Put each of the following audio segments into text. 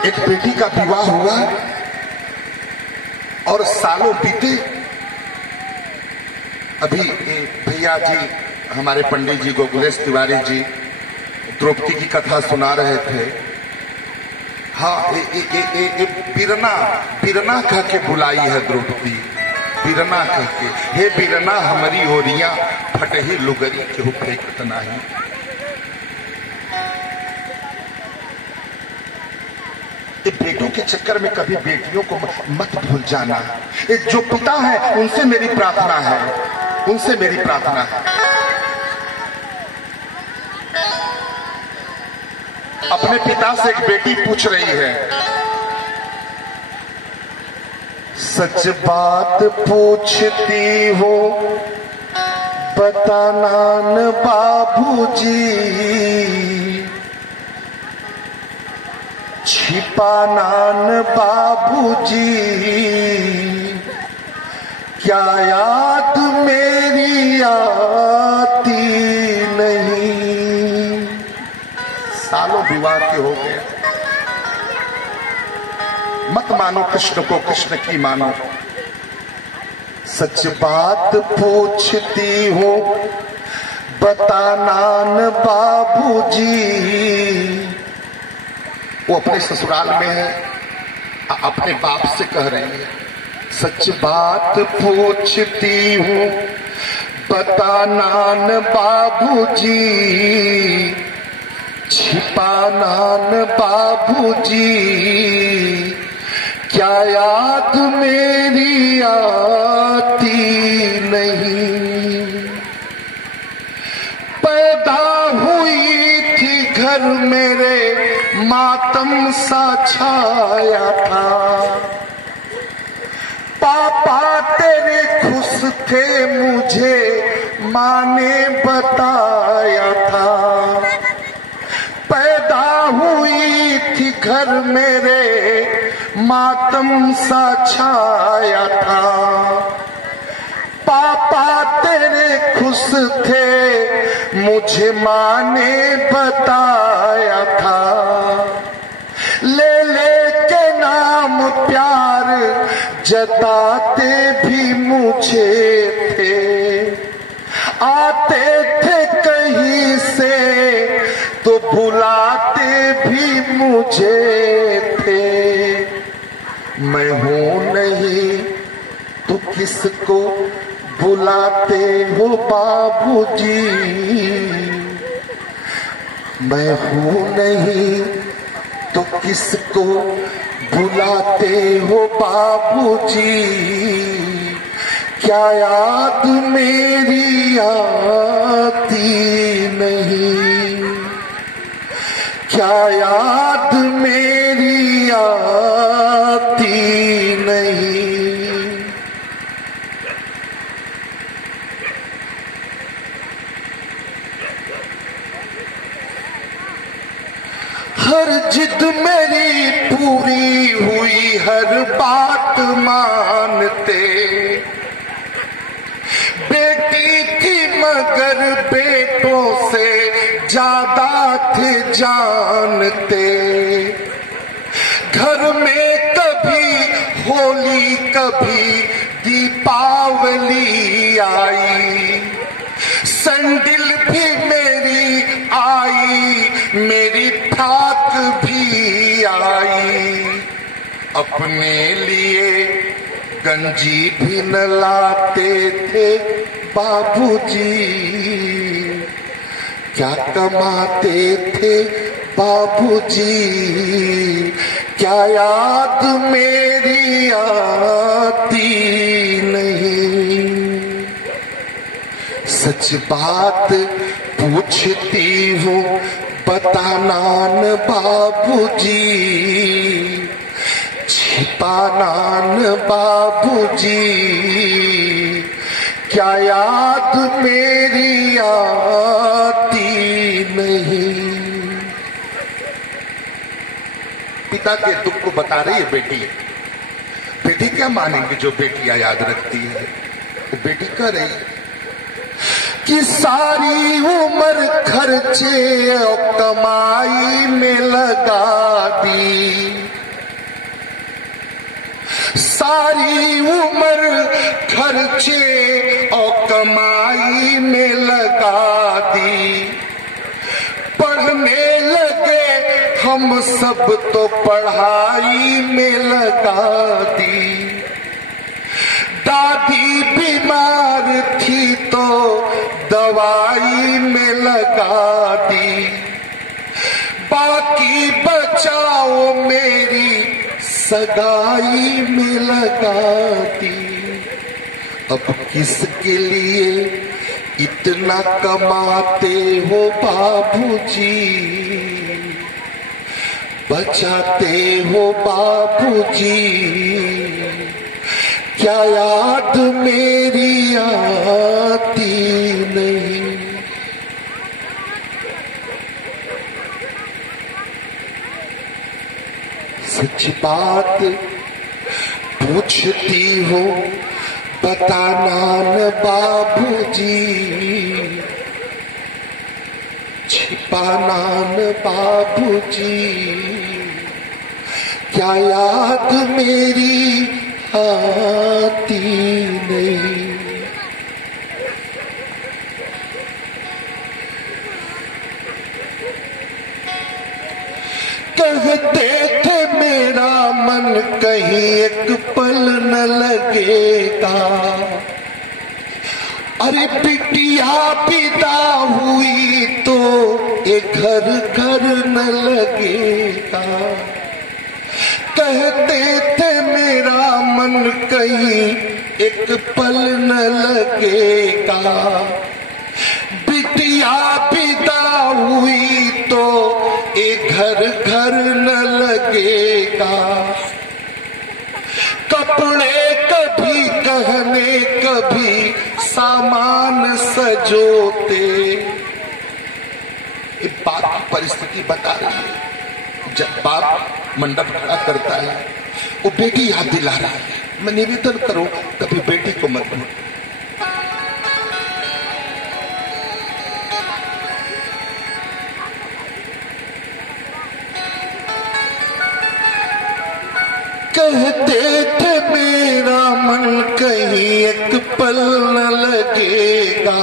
एक बेटी का विवाह हुआ और सालों बीते। अभी भैया जी हमारे पंडित जी गोकुलेश तिवारी जी द्रौपदी की कथा सुना रहे थे। हाँ, बीरना बीरना कह के बुलाई है द्रौपदी, बीरना कह के, हे बीरना हमारी ओरिया फटही लुगरी केहू फेंकत नाही। बेटों के चक्कर में कभी बेटियों को मत भूल जाना। जो पिता है उनसे मेरी प्रार्थना है, उनसे मेरी प्रार्थना है। अपने पिता से एक बेटी पूछ रही है, सच बात पूछती हो बताना न बाबूजी, छिपाना न बाबूजी, क्या याद मेरी आती नहीं। सालों विवाह के हो गए, मत मानो कृष्ण को, कृष्ण की मानो। सच बात पूछती हो बताना न बाबूजी। वो अपने ससुराल में है, अपने बाप से कह रही है, सच बात पूछती हूँ बताना न बाबूजी, छिपाना न बाबूजी, क्या याद मेरी आती नहीं। पैदा हुई थी घर मेरे मातम सा छाया था, पापा तेरे खुश थे मुझे माँ ने बताया था। पैदा हुई थी घर मेरे मातम सा छाया था, पापा तेरे खुश थे मुझे माँ ने बताया था। ले ले के नाम प्यार जताते भी मुझे थे, आते थे कहीं से तो भुलाते भी मुझे थे। मैं हूं नहीं तो किसको बुलाते हो बाबूजी, मैं हूं नहीं तो किसको बुलाते हो बाबूजी, क्या याद मेरी आती नहीं, क्या याद मेरी आती नहीं। हर जिद मेरी पूरी हुई, हर बात मानते, बेटी थी मगर बेटों से ज्यादा थे जानते। घर में कभी होली कभी दीपावली आई, संडिल भी मेरी आई, मेरी ठाक भी आई। अपने लिए गंजी भी न लाते थे बाबूजी, क्या कमाते थे बाबूजी, क्या याद मेरी आती नहीं। सच बात पूछती हूँ बताना न बाबूजी, छिपाना न बाबूजी, क्या याद मेरी आती नहीं। पिता के दुख को बता रही है बेटी। बेटी क्या मानेंगे जो बेटियां याद रखती है। वो बेटी कह रही कि सारी उम्र खर्चे और कमाई में लगा दी, खर्चे और कमाई में लगा दी। पढ़ने लगे हम सब तो पढ़ाई में लगा दी। दादी बीमार थी तो दवाई में लगा दी। बाकी बचाओ मेरी सगाई में लगा दी। अब किसके लिए इतना कमाते हो बाबूजी, बचाते हो बाबूजी, क्या याद मेरी आती नहीं। सच बात पूछती हो बताना न बाबूजी, छिपाना न बाबूजी, क्या याद मेरी आती नहीं। कहते थे मेरा मन कहीं एक पल न लगेगा। अरे बिटिया पिता हुई तो एक घर घर न लगेगा। कहते थे मेरा मन कहीं एक पल न लगेगा। बिटिया पिता हुई तो एक घर घर न लगेगा। कपड़े कभी गहने कभी सामान सजोते। ये बाप की परिस्थिति बता रही है। जब बाप मंडप खड़ा करता है वो बेटी याद दिला रहा है। मैं निवेदन करूं कभी बेटी को मत भूल। कहते थे मेरा मन कहीं एक पल न लगेगा।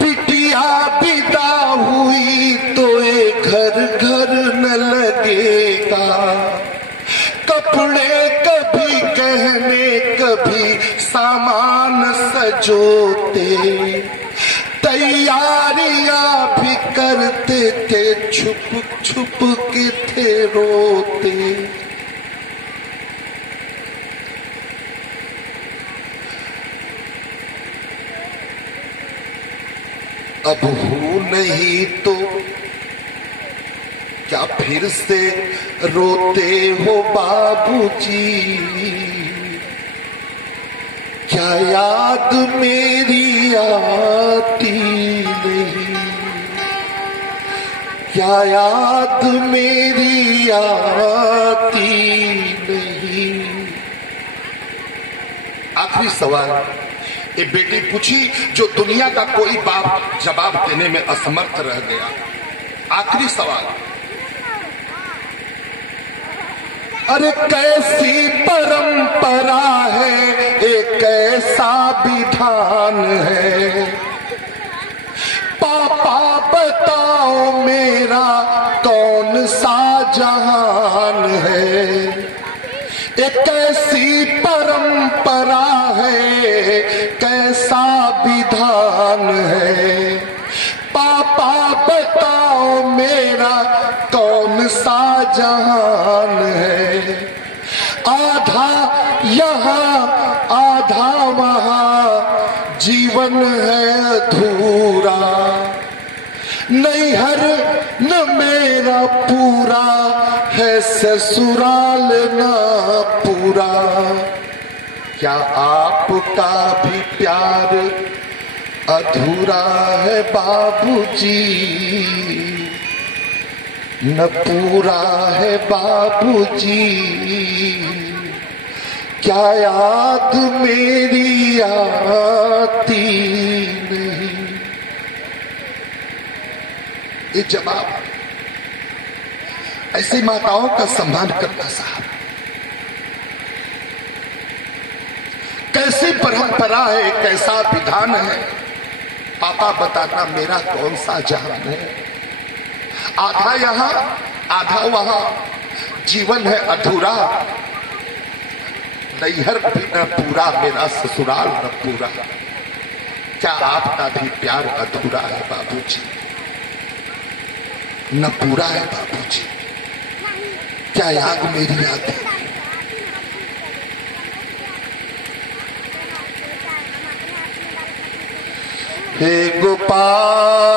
बिटिया विदा हुई तो एक घर घर न लगेगा। कपड़े कभी गहने कभी सामान सजोते। तैयारियां भी करते थे छुप छुप के थे रोते। अब हूँ नहीं तो क्या फिर से रोते हो बाबूजी, क्या याद मेरी आती नहीं, क्या याद मेरी आती नहीं। आखिरी सवाल ये बेटी पूछी जो दुनिया का कोई बाप जवाब देने में असमर्थ रह गया। आखिरी सवाल, अरे कैसी परंपरा है, एक ऐसा विधान है। पापा बताओ मेरा कौन सा जहान है। एक ऐसी परंपरा है, कैसा विधान है। पापा बताओ मेरा कौन सा जहान है। आधा यहाँ आधा वहाँ जीवन है अधूरा। नैहर न मेरा पूरा है, ससुराल न पूरा। क्या आपका भी प्यार अधूरा है बाबूजी, न पूरा है बाबूजी। क्या याद मेरी आती नहीं। ये जवाब ऐसी माताओं का सम्मान करना साहब। कैसी परंपरा है, कैसा विधान है, पापा बताना मेरा कौन सा जहान है। आधा यहाँ आधा वहां, जीवन है अधूरा, नैहर भी न पूरा, मेरा ससुराल न पूरा। क्या आपका भी प्यार अधूरा है बाबूजी? न पूरा है बाबूजी। क्या याद मेरी आती? हे गोपाल